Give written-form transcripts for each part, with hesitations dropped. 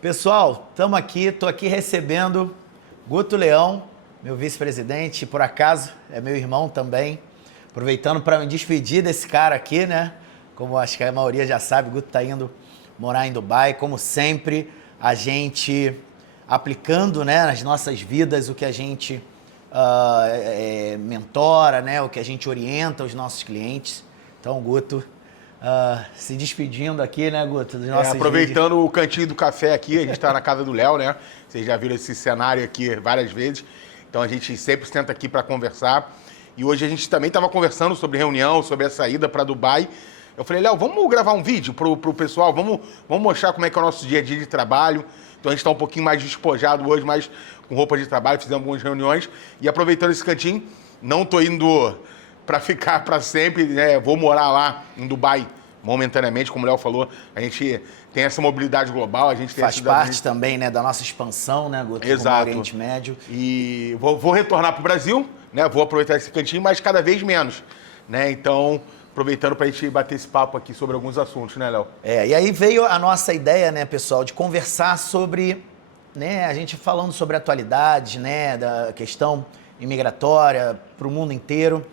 Pessoal, estamos aqui, estou aqui recebendo Guto Leão, meu vice-presidente, por acaso é meu irmão também. Aproveitando para me despedir desse cara aqui, né? Como acho que a maioria já sabe, o Guto está indo morar em Dubai. Como sempre, a gente aplicando, né, nas nossas vidas o que a gente mentora, né, o que a gente orienta os nossos clientes. Então, o Guto se despedindo aqui, né, Guto, dos nossos aproveitando vídeos. o cantinho do café aqui, a gente está na casa do Léo, né? Vocês já viram esse cenário aqui várias vezes. Então, a gente sempre senta aqui para conversar. E hoje a gente também estava conversando sobre reunião, sobre a saída para Dubai. Eu falei, Léo, vamos gravar um vídeo pro pessoal, vamos mostrar como é que é o nosso dia a dia de trabalho. Então a gente está um pouquinho mais despojado hoje, mais com roupa de trabalho, fizemos algumas reuniões. E aproveitando esse cantinho, não estou indo para ficar para sempre, né? Vou morar lá em Dubai momentaneamente, como o Léo falou. A gente tem essa mobilidade global, a gente tem Faz parte também, né, da nossa expansão, né, Guto, exato, no Oriente Médio. E vou retornar para o Brasil, né? Vou aproveitar esse cantinho, mas cada vez menos, né? Então, aproveitando para a gente bater esse papo aqui sobre alguns assuntos, né, Léo? E aí veio a nossa ideia, né, pessoal, de conversar sobre, né, a gente falando sobre atualidades, né, da questão imigratória para o mundo inteiro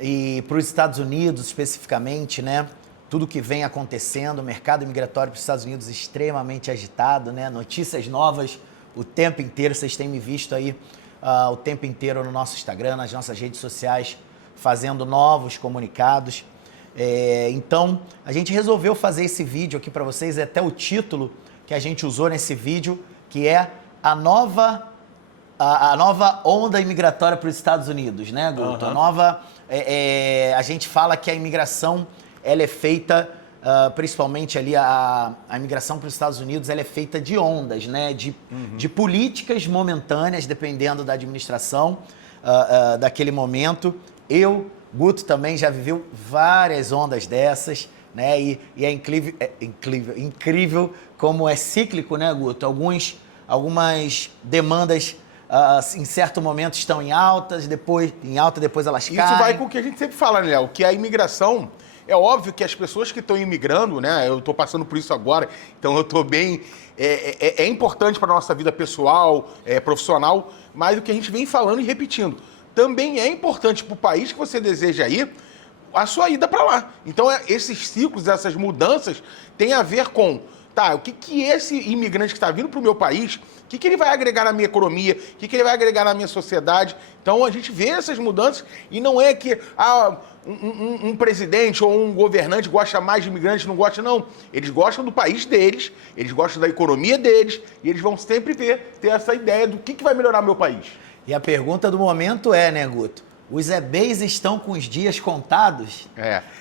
e para os Estados Unidos especificamente, né, tudo que vem acontecendo, o mercado imigratório para os Estados Unidos extremamente agitado, né, notícias novas o tempo inteiro, vocês têm me visto aí o tempo inteiro no nosso Instagram, nas nossas redes sociais, fazendo novos comunicados. Então, a gente resolveu fazer esse vídeo aqui para vocês, até o título que a gente usou nesse vídeo, que é a nova onda imigratória para os Estados Unidos, né, Guto? A gente fala que a imigração, ela é feita, principalmente ali a imigração para os Estados Unidos, ela é feita de ondas, né, de políticas momentâneas, dependendo da administração daquele momento. Guto também já viveu várias ondas dessas, né? E é incrível como é cíclico, né, Guto? Algumas demandas em certo momento estão em alta, depois elas caem. Isso vai com o que a gente sempre fala, né, Léo? Que a imigração, é óbvio que as pessoas que estão imigrando, né? Eu estou passando por isso agora, então eu estou bem... É importante para a nossa vida pessoal, profissional, mas o que a gente vem falando e repetindo. Também é importante para o país que você deseja ir, a sua ida para lá. Então, esses ciclos, essas mudanças, têm a ver com, o que esse imigrante que está vindo para o meu país, o que ele vai agregar na minha economia, o que ele vai agregar na minha sociedade. Então, a gente vê essas mudanças e não é que um presidente ou um governante gosta mais de imigrantes, não gosta, não. Eles gostam do país deles, eles gostam da economia deles e eles vão sempre ter essa ideia do que vai melhorar meu país. E a pergunta do momento é, né, Guto? Os EBs estão com os dias contados?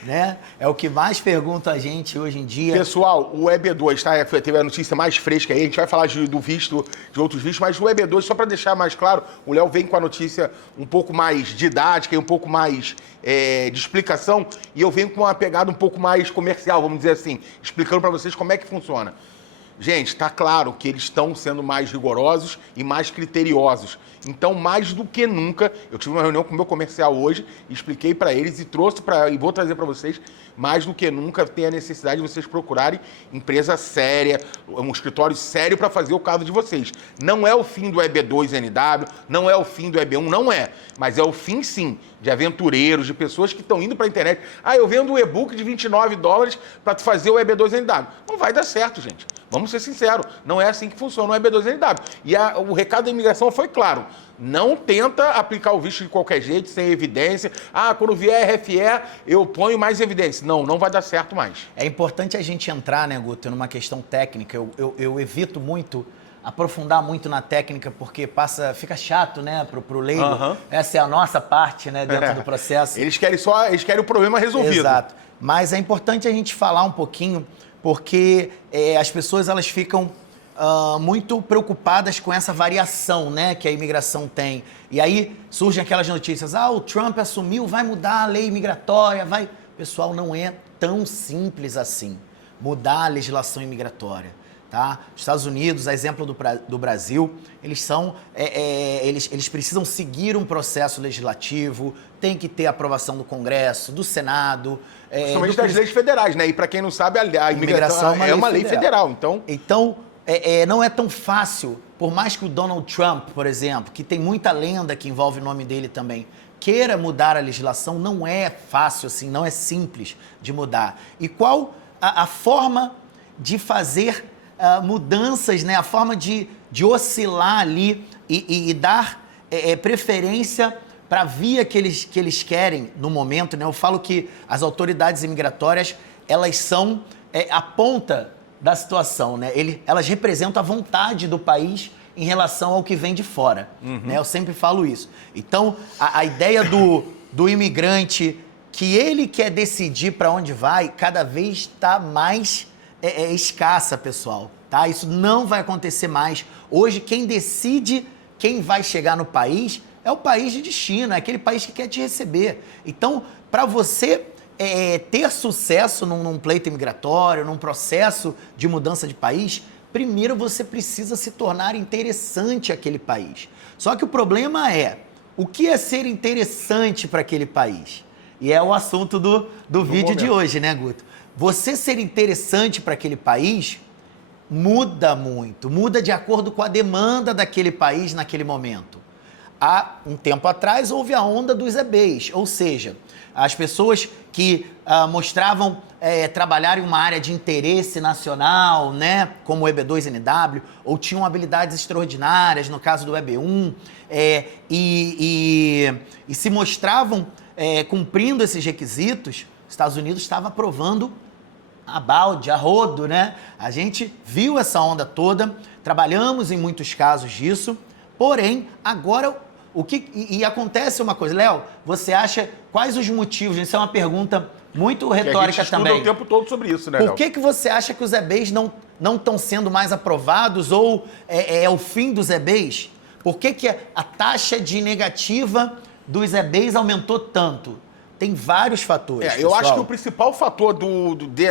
Né? É o que mais pergunta a gente hoje em dia. Pessoal, o EB2, tá? Teve a notícia mais fresca aí, a gente vai falar do visto, de outros vistos, mas o EB2, só para deixar mais claro, o Léo vem com a notícia um pouco mais didática e um pouco mais de explicação, e eu venho com uma pegada um pouco mais comercial, vamos dizer assim, explicando para vocês como é que funciona. Gente, está claro que eles estão sendo mais rigorosos e mais criteriosos. Então, mais do que nunca, eu tive uma reunião com o meu comercial hoje, expliquei para eles e vou trazer para vocês, mais do que nunca tem a necessidade de vocês procurarem empresa séria, um escritório sério para fazer o caso de vocês. Não é o fim do EB2NW, não é o fim do EB1, não é. Mas é o fim, sim, de aventureiros, de pessoas que estão indo para a internet. Eu vendo um e-book de $29 para fazer o EB2NW. Não vai dar certo, gente. Vamos ser sinceros, não é assim que funciona o EB2NW. E o recado da imigração foi claro, não tenta aplicar o visto de qualquer jeito, sem evidência. Quando vier RFE, eu ponho mais evidência. Não vai dar certo mais. É importante a gente entrar, né, Guto, numa questão técnica. Eu evito muito aprofundar muito na técnica, porque fica chato, né, pro leigo. Essa é a nossa parte, né, dentro do processo. Eles querem o problema resolvido. Exato. Mas é importante a gente falar um pouquinho, porque as pessoas elas ficam muito preocupadas com essa variação, né, que a imigração tem. E aí surgem aquelas notícias, o Trump assumiu, vai mudar a lei imigratória, vai... Pessoal, não é tão simples assim mudar a legislação imigratória, tá? Os Estados Unidos, a exemplo do Brasil, eles precisam seguir um processo legislativo, tem que ter aprovação do Congresso, do Senado... Principalmente das leis federais, né? E para quem não sabe, a imigração é uma lei federal. Então, não é tão fácil, por mais que o Donald Trump, por exemplo, que tem muita lenda que envolve o nome dele também, queira mudar a legislação, não é fácil assim, não é simples de mudar. E qual a forma de fazer mudanças, né? A forma de oscilar ali e dar preferência para a via que eles querem no momento, né? Eu falo que as autoridades imigratórias, elas são a ponta da situação, né? Elas representam a vontade do país em relação ao que vem de fora, né? Eu sempre falo isso. Então, a ideia do imigrante, que ele quer decidir para onde vai, cada vez está mais escassa, pessoal, tá? Isso não vai acontecer mais. Hoje, quem decide quem vai chegar no país é o país de destino, é aquele país que quer te receber. Então, para você ter sucesso num pleito imigratório, num processo de mudança de país, primeiro você precisa se tornar interessante àquele país. Só que o problema é, o que é ser interessante para aquele país? E é o assunto do vídeo de hoje, né, Guto? Você ser interessante para aquele país muda muito, muda de acordo com a demanda daquele país naquele momento. Há um tempo atrás houve a onda dos EBs, ou seja, as pessoas que mostravam trabalhar em uma área de interesse nacional, né, como o EB2NW, ou tinham habilidades extraordinárias, no caso do EB1, e se mostravam cumprindo esses requisitos, os Estados Unidos estava aprovando a balde, a rodo, né? A gente viu essa onda toda, trabalhamos em muitos casos disso, porém, agora e acontece uma coisa, Léo, você acha quais os motivos? Isso é uma pergunta muito retórica também. A gente estuda o tempo todo sobre isso, né, Léo? Por que você acha que os EBs não estão sendo mais aprovados ou é o fim dos EBs? Por que a taxa de negativa dos EBs aumentou tanto? Tem vários fatores, eu acho que o principal fator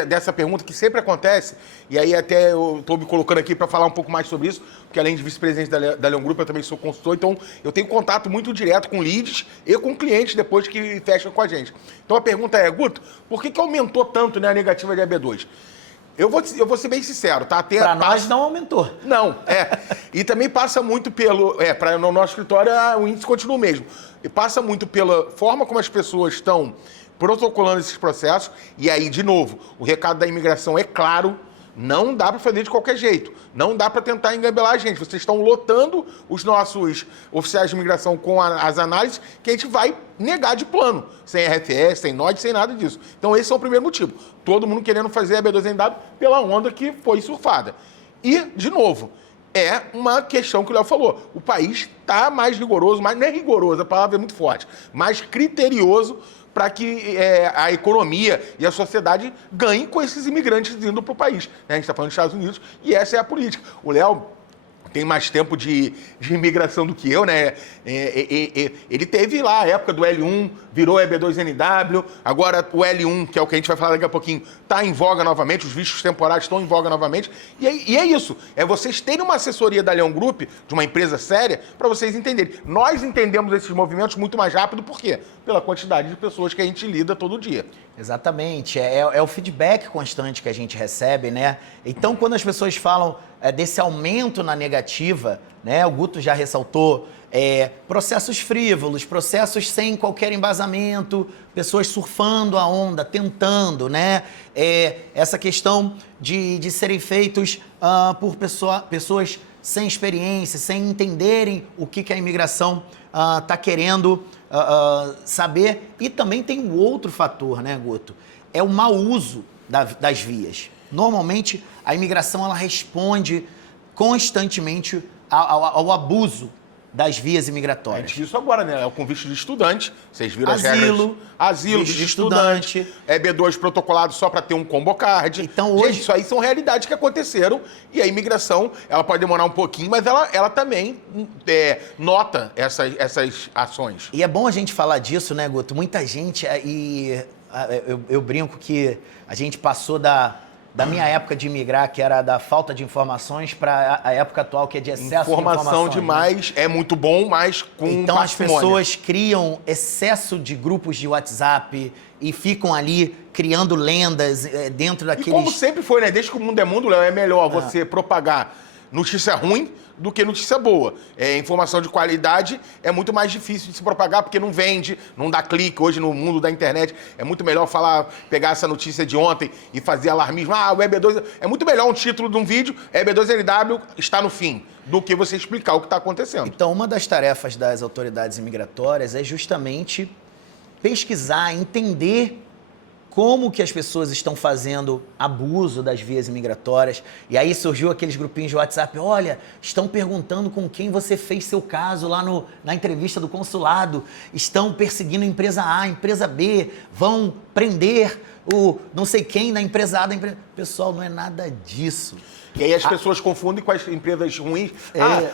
dessa pergunta, que sempre acontece, e aí até eu estou me colocando aqui para falar um pouco mais sobre isso, porque além de vice-presidente da Leão Group, eu também sou consultor, então eu tenho contato muito direto com leads e com clientes depois que fecham com a gente. Então a pergunta é, Guto, por que aumentou tanto, né, a negativa de EB2? Eu vou ser bem sincero, tá? Para nós não aumentou. Não, E também passa muito pelo... no nosso escritório o índice continua o mesmo. E passa muito pela forma como as pessoas estão protocolando esses processos. E aí, de novo, o recado da imigração é claro, não dá para fazer de qualquer jeito. Não dá para tentar engambelar a gente. Vocês estão lotando os nossos oficiais de imigração com as análises que a gente vai negar de plano. Sem RFS, sem NOD, sem nada disso. Então esse é o primeiro motivo. Todo mundo querendo fazer a EB2NW pela onda que foi surfada. E, de novo, é uma questão que o Léo falou. O país está mais rigoroso, mas não é rigoroso, a palavra é muito forte, mais criterioso para que a economia e a sociedade ganhem com esses imigrantes indo para o país. A gente está falando dos Estados Unidos e essa é a política. O Léo tem mais tempo de imigração do que eu, né? Ele teve lá a época do L1, virou EB2NW, agora o L1, que é o que a gente vai falar daqui a pouquinho, está em voga novamente, os vistos temporários estão em voga novamente, e é isso, é vocês terem uma assessoria da Leão Group, de uma empresa séria, para vocês entenderem. Nós entendemos esses movimentos muito mais rápido, por quê? Pela quantidade de pessoas que a gente lida todo dia. Exatamente, é o feedback constante que a gente recebe, né? Então, quando as pessoas falam desse aumento na negativa, né? O Guto já ressaltou, processos frívolos, processos sem qualquer embasamento, pessoas surfando a onda, tentando, né? Essa questão de serem feitos por pessoas sem experiência, sem entenderem o que a imigração está querendo saber. E também tem um outro fator, né, Guto? É o mau uso das vias. Normalmente, a imigração ela responde constantemente ao abuso das vias imigratórias. A gente viu isso agora, né? É o convite de estudante. Vocês viram as regras. Asilo de estudante. EB2 protocolado só para ter um combo card. Então, hoje... Gente, isso aí são realidades que aconteceram e a imigração, ela pode demorar um pouquinho, mas ela também nota essas ações. E é bom a gente falar disso, né, Guto? Muita gente, eu brinco que a gente passou da minha época de imigrar, que era da falta de informações, para a época atual, que é de excesso de informações. Informação demais, né? É muito bom, mas com então as parcimônia. pessoas criam excesso de grupos de WhatsApp e ficam ali criando lendas dentro daqueles... E como sempre foi, né? Desde que o mundo é mundo, Léo, é melhor você propagar notícia ruim do que notícia boa. Informação de qualidade é muito mais difícil de se propagar porque não vende, não dá clique. Hoje no mundo da internet é muito melhor pegar essa notícia de ontem e fazer alarmismo. O EB2... É muito melhor um título de um vídeo, EB2NW está no fim, do que você explicar o que está acontecendo. Então, uma das tarefas das autoridades imigratórias é justamente pesquisar, entender como que as pessoas estão fazendo abuso das vias imigratórias. E aí surgiu aqueles grupinhos de WhatsApp, olha, estão perguntando com quem você fez seu caso lá na entrevista do consulado, estão perseguindo a empresa A, a empresa B, vão prender o não sei quem na empresa A, da empresa... Pessoal, não é nada disso. E aí as pessoas confundem com as empresas ruins.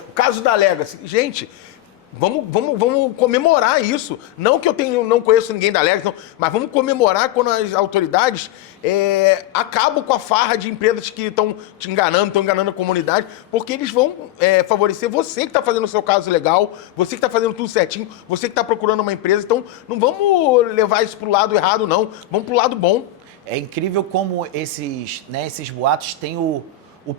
O caso da Legacy. Gente... Vamos comemorar isso. Não que eu não conheço ninguém da Legacy, mas vamos comemorar quando as autoridades acabam com a farra de empresas que estão te enganando, estão enganando a comunidade, porque eles vão favorecer você que está fazendo o seu caso legal, você que está fazendo tudo certinho, você que está procurando uma empresa. Então, não vamos levar isso para o lado errado, não. Vamos para o lado bom. É incrível como esses boatos têm o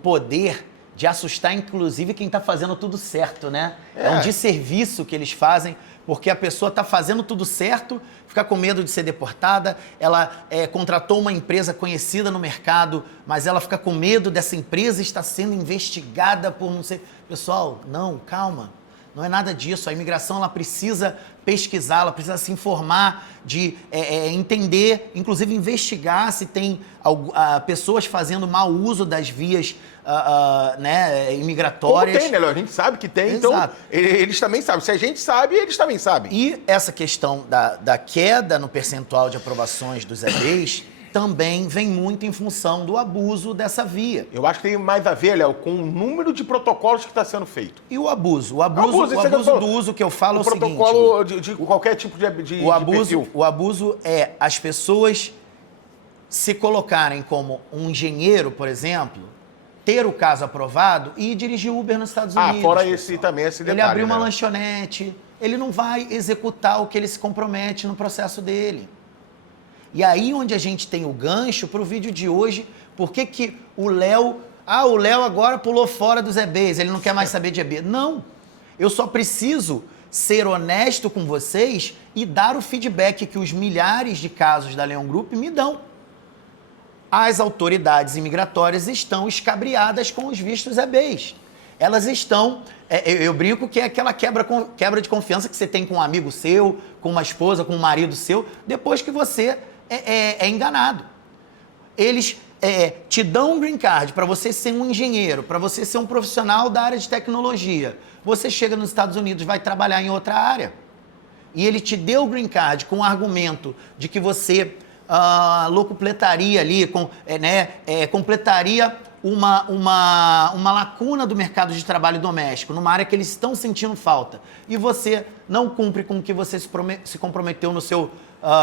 poder de assustar, inclusive, quem está fazendo tudo certo, né? É um desserviço que eles fazem, porque a pessoa está fazendo tudo certo, fica com medo de ser deportada, ela contratou uma empresa conhecida no mercado, mas ela fica com medo dessa empresa estar sendo investigada por não sei... Pessoal, não, calma. Não é nada disso. A imigração ela precisa pesquisar, ela precisa se informar, de entender, inclusive investigar se tem pessoas fazendo mau uso das vias imigratórias. Como tem, né, Léo? A gente sabe que tem, exato. Então eles também sabem. Se a gente sabe, eles também sabem. E essa questão da queda no percentual de aprovações dos EBs também vem muito em função do abuso dessa via. Eu acho que tem mais a ver, Léo, com o número de protocolos que está sendo feito. E o abuso? O abuso do uso que eu falo é o seguinte... O protocolo de qualquer tipo de perfil. O abuso é as pessoas se colocarem como um engenheiro, por exemplo, ter o caso aprovado e dirigir Uber nos Estados Unidos. Fora esse detalhe. Ele abriu uma lanchonete, ele não vai executar o que ele se compromete no processo dele. E aí onde a gente tem o gancho para o vídeo de hoje, por que o Léo agora pulou fora dos EBs, ele não quer mais saber de EB. Não, eu só preciso ser honesto com vocês e dar o feedback que os milhares de casos da Leon Group me dão. As autoridades imigratórias estão escabriadas com os vistos EBs. Elas estão... eu brinco que é aquela quebra de confiança que você tem com um amigo seu, com uma esposa, com um marido seu, depois que você é enganado. Eles te dão um green card para você ser um engenheiro, para você ser um profissional da área de tecnologia. Você chega nos Estados Unidos, vai trabalhar em outra área. E ele te deu o green card com o argumento de que você locupletaria ali, completaria uma lacuna do mercado de trabalho doméstico, numa área que eles estão sentindo falta. E você não cumpre com o que você se comprometeu no seu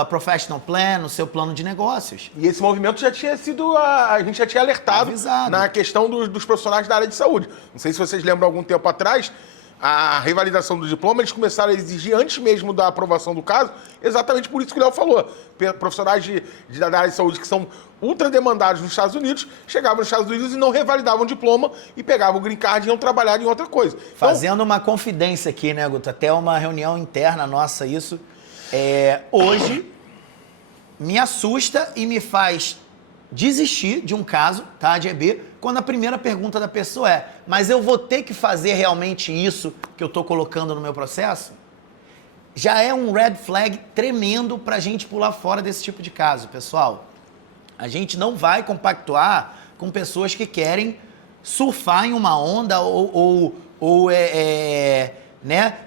professional plan, no seu plano de negócios. E esse movimento já tinha sido... A gente já tinha alertado na questão dos profissionais da área de saúde. Não sei se vocês lembram, algum tempo atrás, a revalidação do diploma, eles começaram a exigir antes mesmo da aprovação do caso, exatamente por isso que o Léo falou. Profissionais da área de saúde que são ultra demandados nos Estados Unidos, chegavam nos Estados Unidos e não revalidavam o diploma e pegavam o green card e iam trabalhar em outra coisa. Fazendo uma confidência aqui, né, Guto? Até uma reunião interna nossa, isso. Hoje, me assusta e me faz desistir de um caso, tá, de EB, quando a primeira pergunta da pessoa é: mas eu vou ter que fazer realmente isso que eu estou colocando no meu processo? Já é um red flag tremendo para a gente pular fora desse tipo de caso, pessoal. A gente não vai compactuar com pessoas que querem surfar em uma onda ou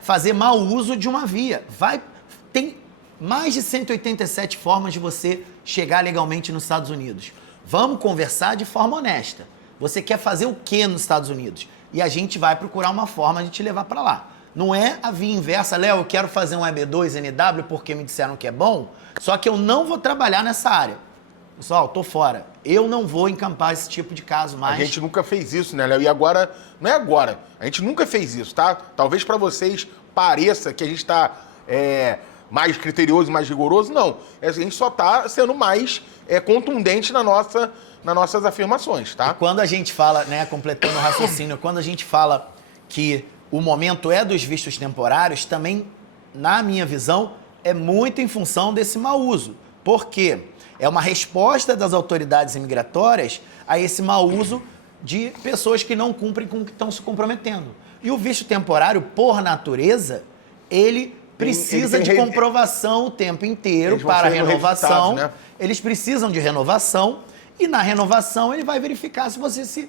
fazer mau uso de uma via. Tem mais de 187 formas de você chegar legalmente nos Estados Unidos. Vamos conversar de forma honesta. Você quer fazer o que nos Estados Unidos? E a gente vai procurar uma forma de te levar para lá. Não é a via inversa. Léo, eu quero fazer um EB2NW porque me disseram que é bom, só que eu não vou trabalhar nessa área. pessoal, tô fora. Eu não vou encampar esse tipo de caso mais. A gente nunca fez isso, né, Léo? E agora, não é agora, a gente nunca fez isso, tá? Talvez para vocês pareça que a gente tá mais criterioso, mais rigoroso, não. A gente só tá sendo mais contundente nas nossas afirmações, tá? E quando a gente fala, né, completando o raciocínio, quando a gente fala que o momento é dos vistos temporários, também, na minha visão, é muito em função desse mau uso. Por quê? É uma resposta das autoridades imigratórias a esse mau uso de pessoas que não cumprem com o que estão se comprometendo. E o visto temporário, por natureza, ele precisa de comprovação o tempo inteiro para renovação. Né? Eles precisam de renovação e na renovação ele vai verificar se você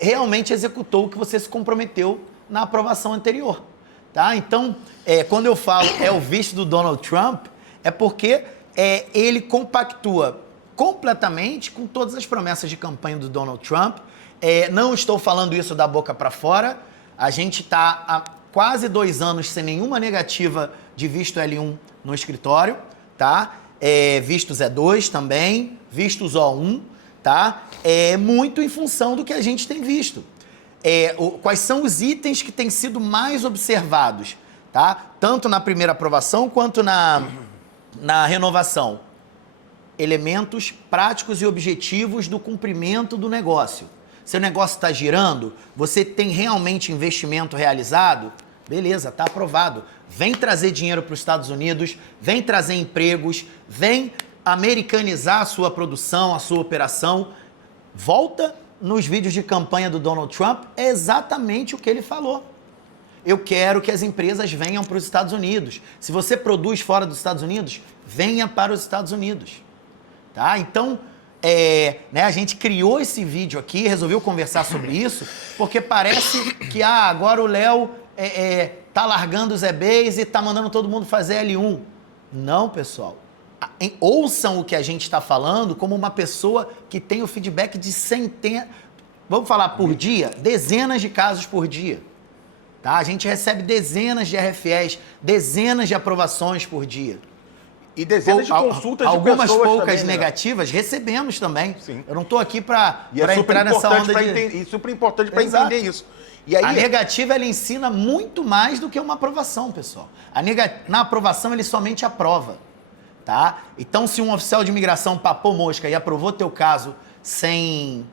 realmente executou o que você se comprometeu na aprovação anterior. Tá? Então, quando eu falo o visto do Donald Trump, é porque ele compactua completamente com todas as promessas de campanha do Donald Trump. Não estou falando isso da boca para fora. A gente está há quase 2 anos sem nenhuma negativa de visto L1 no escritório, tá? Vistos E2 também, vistos O1, tá? Muito em função do que a gente tem visto. Quais são os itens que têm sido mais observados, tá? Tanto na primeira aprovação quanto na renovação. Elementos práticos e objetivos do cumprimento do negócio. Seu negócio está girando? Você tem realmente investimento realizado? Beleza, está aprovado. Vem trazer dinheiro para os Estados Unidos, vem trazer empregos, vem americanizar a sua produção, a sua operação. Volta nos vídeos de campanha do Donald Trump, é exatamente o que ele falou. Eu quero que as empresas venham para os Estados Unidos. Se você produz fora dos Estados Unidos, venha para os Estados Unidos. Tá? Então, a gente criou esse vídeo aqui, resolveu conversar sobre isso, porque parece que agora o Léo tá largando os EBs e tá mandando todo mundo fazer L1. Não, pessoal. Ouçam o que a gente está falando como uma pessoa que tem o feedback de centenas, vamos falar por dia, dezenas de casos por dia. Tá? A gente recebe dezenas de RFEs, dezenas de aprovações por dia. E dezenas de consultas de algumas pessoas poucas também, negativas recebemos também. Sim. Eu não estou aqui para entrar nessa onda E super importante para entender isso. E aí, a negativa, ela ensina muito mais do que uma aprovação, pessoal. Na aprovação, ele somente aprova. Tá? Então, se um oficial de imigração papou mosca e aprovou teu caso sem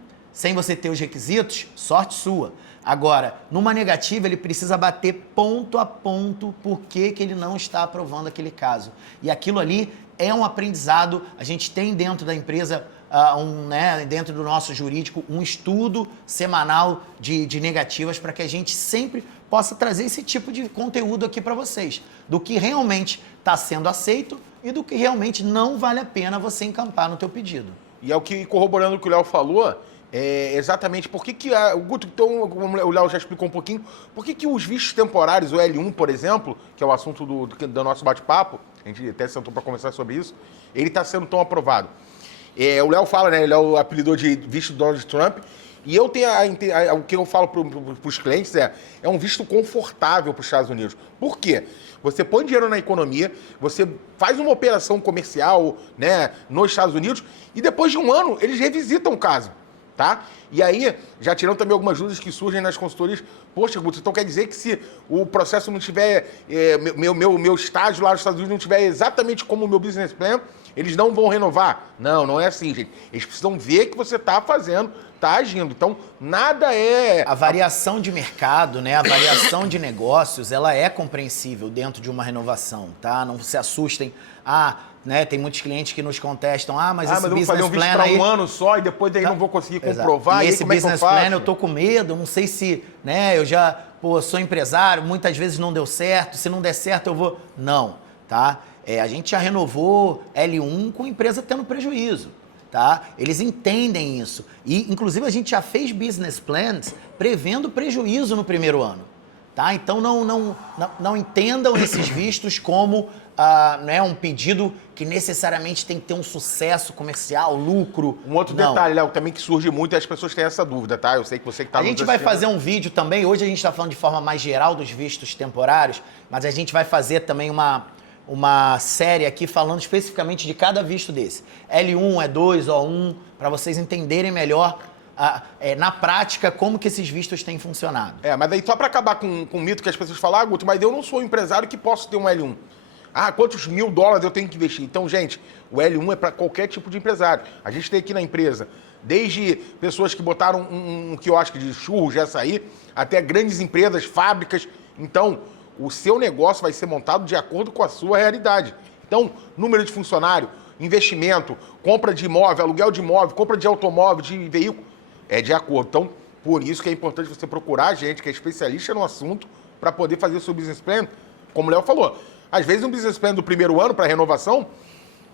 você ter os requisitos, sorte sua. Agora, numa negativa, ele precisa bater ponto a ponto por que ele não está aprovando aquele caso. E aquilo ali é um aprendizado. A gente tem dentro da empresa, dentro do nosso jurídico, um estudo semanal de negativas para que a gente sempre possa trazer esse tipo de conteúdo aqui para vocês. Do que realmente está sendo aceito e do que realmente não vale a pena você encampar no teu pedido. E é o que, corroborando o que o Léo falou, exatamente por que o Guto, então, o Léo já explicou um pouquinho, por que os vistos temporários, o L1, por exemplo, que é o assunto do nosso bate-papo, a gente até sentou para conversar sobre isso, ele está sendo tão aprovado. O Léo fala, né, ele é o apelidor de visto do Donald Trump, e eu tenho o que eu falo para os clientes é um visto confortável para os Estados Unidos. Por quê? Você põe dinheiro na economia, você faz uma operação comercial, né, nos Estados Unidos, e depois de 1 ano, eles revisitam o caso. Tá? E aí, já tirando também algumas dúvidas que surgem nas consultorias. Poxa, Guto, então quer dizer que se o processo não tiver, meu estágio lá nos Estados Unidos não tiver exatamente como o meu business plan, eles não vão renovar? Não, não é assim, gente. Eles precisam ver que você está fazendo, está agindo. Então, nada é... A variação de mercado, né? A variação de negócios, ela é compreensível dentro de uma renovação, tá? Não se assustem. Né, tem muitos clientes que nos contestam, mas esse business plan aí... eu vou fazer um visto para 1 ano só e depois daí não vou conseguir comprovar. E esse business plan eu tô com medo, não sei se, né, eu já, sou empresário, muitas vezes não deu certo, se não der certo eu vou... Não, tá? A gente já renovou L1 com empresa tendo prejuízo, tá? Eles entendem isso. E, inclusive, a gente já fez business plans prevendo prejuízo no primeiro ano, tá? Então, não entendam esses vistos como... um pedido que necessariamente tem que ter um sucesso comercial, lucro. Um outro detalhe, Léo, também que surge muito e as pessoas têm essa dúvida, tá? Eu sei que você que está... A gente vai fazer um vídeo também, hoje a gente está falando de forma mais geral dos vistos temporários, mas a gente vai fazer também uma série aqui falando especificamente de cada visto desse. L1, E2, O1, para vocês entenderem melhor na prática como que esses vistos têm funcionado. Mas aí só para acabar com o mito que as pessoas falam, Guto, mas eu não sou um empresário que posso ter um L1. Quantos $1.000 eu tenho que investir? Então, gente, o L1 é para qualquer tipo de empresário. A gente tem aqui na empresa, desde pessoas que botaram um quiosque de churros, de açaí, até grandes empresas, fábricas. Então, o seu negócio vai ser montado de acordo com a sua realidade. Então, número de funcionário, investimento, compra de imóvel, aluguel de imóvel, compra de automóvel, de veículo, é de acordo. Então, por isso que é importante você procurar a gente, que é especialista no assunto, para poder fazer o seu business plan, como o Léo falou. Às vezes, um business plan do primeiro ano para renovação,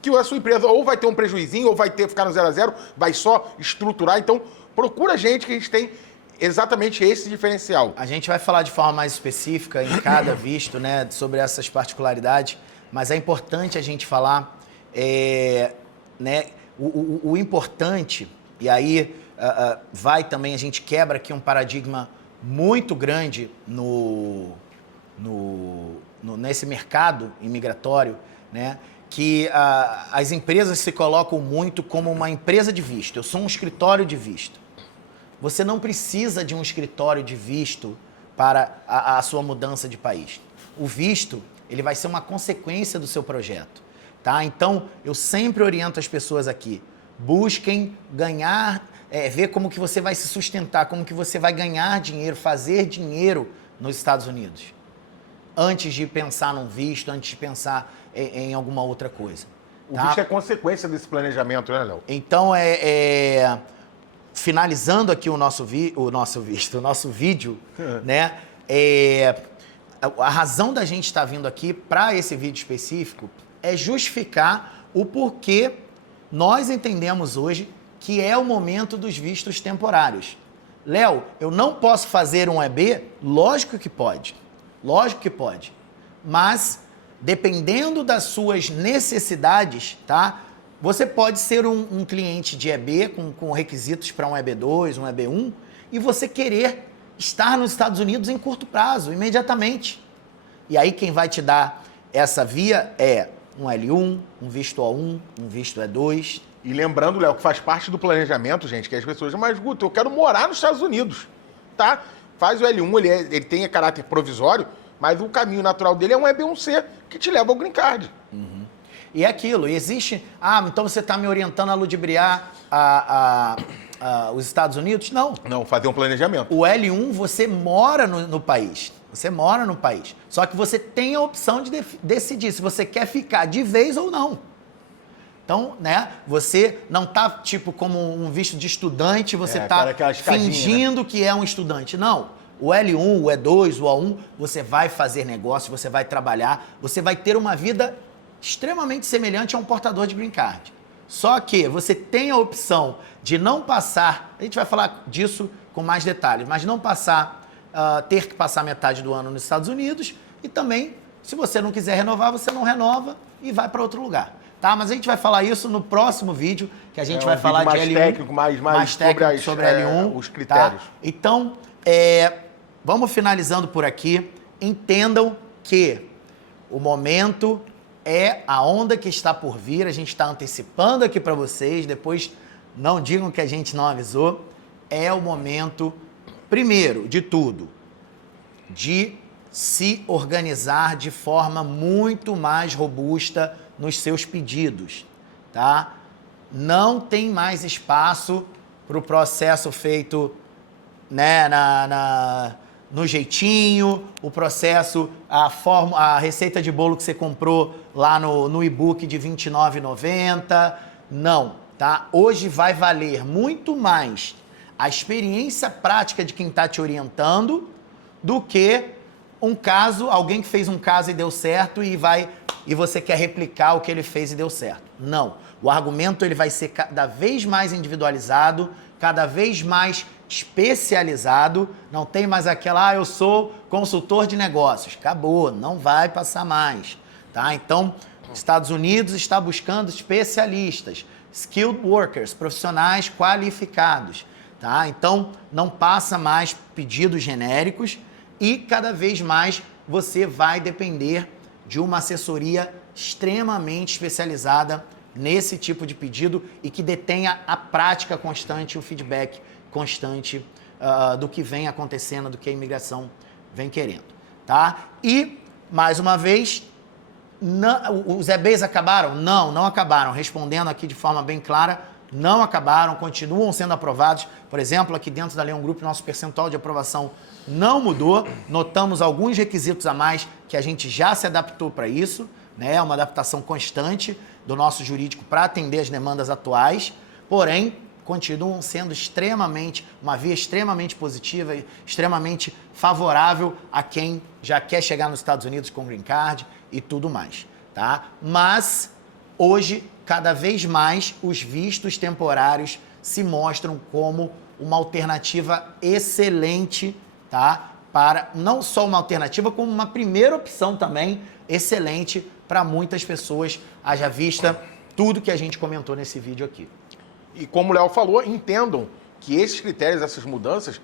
que a sua empresa ou vai ter um prejuizinho, ou vai ficar no 0 a 0, vai só estruturar. Então, procura a gente, que a gente tem exatamente esse diferencial. A gente vai falar de forma mais específica em cada visto, né, sobre essas particularidades, mas é importante a gente falar, né, o importante, e aí vai também, a gente quebra aqui um paradigma muito grande nesse mercado imigratório, né? Que as empresas se colocam muito como uma empresa de visto. Eu sou um escritório de visto. Você não precisa de um escritório de visto para a sua mudança de país. O visto, ele vai ser uma consequência do seu projeto, tá? Então, eu sempre oriento as pessoas aqui, busquem ganhar, ver como que você vai se sustentar, como que você vai ganhar dinheiro, fazer dinheiro nos Estados Unidos, antes de pensar num visto, antes de pensar em alguma outra coisa. O visto é consequência desse planejamento, né, Léo? Então, finalizando aqui o nosso vídeo, né? A razão da gente estar vindo aqui para esse vídeo específico é justificar o porquê nós entendemos hoje que é o momento dos vistos temporários. Léo, eu não posso fazer um EB? Lógico que pode. Lógico que pode. Mas, dependendo das suas necessidades, tá? Você pode ser um cliente de EB com requisitos para um EB2, um EB1, e você querer estar nos Estados Unidos em curto prazo, imediatamente. E aí quem vai te dar essa via é um L1, um visto O1, um visto E2. E lembrando, Léo, que faz parte do planejamento, gente, que as pessoas, mas Guto, eu quero morar nos Estados Unidos, tá? Faz o L1, ele tem caráter provisório, mas o caminho natural dele é um EB1C, que te leva ao Green Card. Uhum. E é aquilo, existe... então você está me orientando a ludibriar os Estados Unidos? Não. Não, fazer um planejamento. O L1, você mora no país. Você mora no país. Só que você tem a opção de decidir se você quer ficar de vez ou não. Então, né, você não tá tipo como um visto de estudante, você tá fingindo, né, que é um estudante. Não. O L1, o E2, o A1, você vai fazer negócio, você vai trabalhar, você vai ter uma vida extremamente semelhante a um portador de Green Card. Só que você tem a opção de não passar, a gente vai falar disso com mais detalhes, mas não passar, ter que passar metade do ano nos Estados Unidos, e também, se você não quiser renovar, você não renova e vai para outro lugar. Tá? Mas a gente vai falar isso no próximo vídeo, que a gente vai falar de L1. Técnico, mais técnico sobre L1. Os critérios. Tá? Então, vamos finalizando por aqui. Entendam que o momento é a onda que está por vir. A gente está antecipando aqui para vocês. Depois, não digam que a gente não avisou. É o momento, primeiro de tudo, de se organizar de forma muito mais robusta nos seus pedidos, tá? Não tem mais espaço para o processo feito, né, no jeitinho, o processo, a receita de bolo que você comprou lá no e-book de R$ 29,90. Não, tá? Hoje vai valer muito mais a experiência prática de quem está te orientando do que alguém que fez um caso e deu certo e você quer replicar o que ele fez e deu certo. Não. O argumento ele vai ser cada vez mais individualizado, cada vez mais especializado. Não tem mais aquela, eu sou consultor de negócios. Acabou, não vai passar mais. Tá? Então, Estados Unidos está buscando especialistas, skilled workers, profissionais qualificados. Tá? Então, não passa mais pedidos genéricos e cada vez mais você vai depender de uma assessoria extremamente especializada nesse tipo de pedido e que detenha a prática constante, o feedback constante do que vem acontecendo, do que a imigração vem querendo, tá? E, mais uma vez, os EBs acabaram? Não, não acabaram. Respondendo aqui de forma bem clara, não acabaram, continuam sendo aprovados. Por exemplo, aqui dentro da Leão Group, nosso percentual de aprovação não mudou. Notamos alguns requisitos a mais que a gente já se adaptou para isso, né? Uma adaptação constante do nosso jurídico para atender as demandas atuais, porém, continuam sendo uma via extremamente positiva e extremamente favorável a quem já quer chegar nos Estados Unidos com green card e tudo mais, tá? Mas, hoje, cada vez mais, os vistos temporários se mostram como uma alternativa excelente, tá? Para, não só uma alternativa, como uma primeira opção também excelente para muitas pessoas, haja vista tudo que a gente comentou nesse vídeo aqui. E como o Léo falou, entendam que esses critérios, essas mudanças,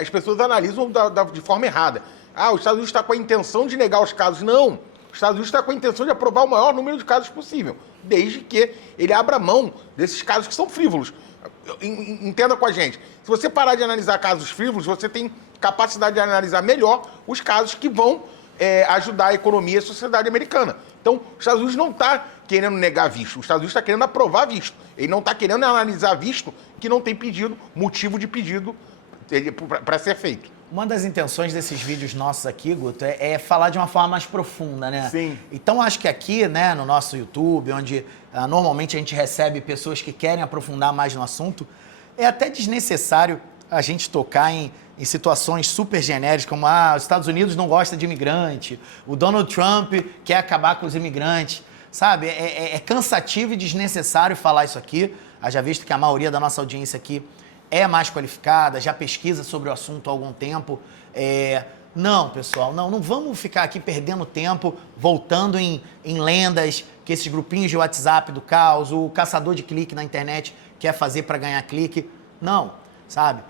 as pessoas analisam de forma errada. Ah, os Estados Unidos está com a intenção de negar os casos. Não, os Estados Unidos está com a intenção de aprovar o maior número de casos possível, desde que ele abra mão desses casos que são frívolos. Entenda com a gente, se você parar de analisar casos frívolos, você tem capacidade de analisar melhor os casos que vão ajudar a economia e a sociedade americana. Então, os Estados Unidos não está querendo negar visto, os Estados Unidos está querendo aprovar visto. Ele não está querendo analisar visto que não tem motivo de pedido para ser feito. Uma das intenções desses vídeos nossos aqui, Guto, é falar de uma forma mais profunda, né? Sim. Então, acho que aqui, né, no nosso YouTube, onde normalmente a gente recebe pessoas que querem aprofundar mais no assunto, é até desnecessário a gente tocar em situações super genéricas, como os Estados Unidos não gosta de imigrante, o Donald Trump quer acabar com os imigrantes, sabe? É cansativo e desnecessário falar isso aqui, haja visto que a maioria da nossa audiência aqui é mais qualificada, já pesquisa sobre o assunto há algum tempo. Não, pessoal, não vamos ficar aqui perdendo tempo, voltando em lendas, que esses grupinhos de WhatsApp do caos, o caçador de clique na internet quer fazer para ganhar clique. Não, sabe?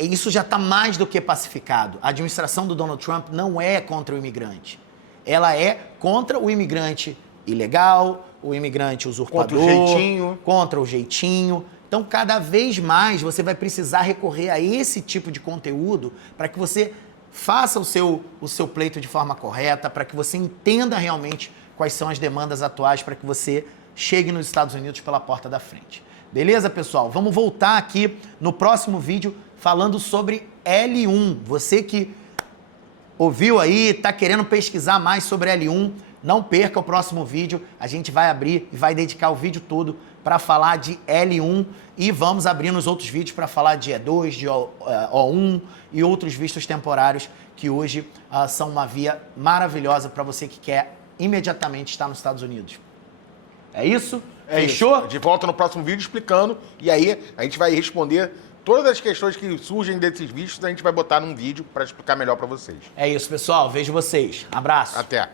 Isso já está mais do que pacificado. A administração do Donald Trump não é contra o imigrante. Ela é contra o imigrante ilegal, o imigrante usurpador. Contra o jeitinho. Então, cada vez mais você vai precisar recorrer a esse tipo de conteúdo para que você faça o seu pleito de forma correta, para que você entenda realmente quais são as demandas atuais, para que você chegue nos Estados Unidos pela porta da frente. Beleza, pessoal? Vamos voltar aqui no próximo vídeo falando sobre L1. Você que ouviu aí, está querendo pesquisar mais sobre L1, não perca o próximo vídeo. A gente vai abrir e vai dedicar o vídeo todo para falar de L1 e vamos abrir nos outros vídeos para falar de E2, de O1 e outros vistos temporários que hoje são uma via maravilhosa para você que quer imediatamente estar nos Estados Unidos. É isso? Fechou? Isso. De volta no próximo vídeo explicando e aí a gente vai responder todas as questões que surgem desses vistos, a gente vai botar num vídeo para explicar melhor para vocês. É isso, pessoal. Vejo vocês. Abraço. Até.